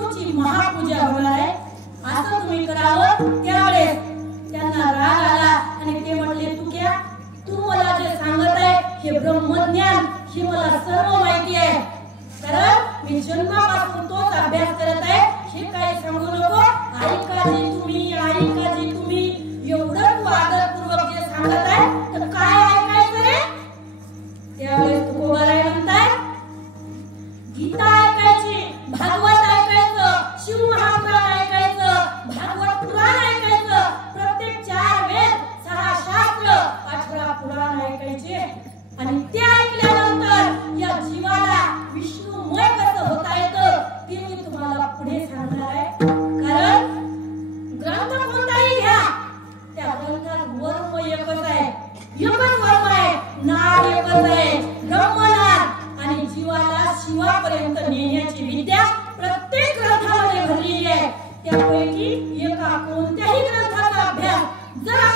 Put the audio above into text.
विष्णूची महापूजा होणार आहे असं तुम्ही करावं। त्यावेळेस त्यांना राग आला आणि ते म्हणले तू मला जे सांगत आहे हे ब्रह्मज्ञान हे मला सर्व माहिती आहे, कारण मी जन्मापासून तोच अभ्यास करत आहे, हे काय सांगू नको। ऐकाजी तुम्ही एवढं तू आदरपूर्वक जे सांगत आहे तर काय ऐकायचं रे? त्यावेळेस तुकोबाराय म्हणताय गीता ऐकायची, भागवत ऐकायचं, शिवमहापुराण ऐकायचं, भागवत पुराण ऐकायचं, प्रत्येक 4 वेद 6 शास्त्र 18 पुराण ऐकायचे आणि ते ऐकल्यानंतर या जीवाला विष्णुमय कसं होता येतं ते मी तुम्हाला पुढे सांगणार आहे। कारण ग्रंथ कोणताही घ्या त्या ग्रंथात वर्म एकच आहे, एकच वर्म आहे, नाद एकच आहे, ब्रह्मनाद आणि जीवाला शिवापर्यंत नेण्याची विद्या प्रत्येक ग्रंथामध्ये भरलेली आहे। त्यापैकी एका कोणत्याही ग्रंथाचा अभ्यास जर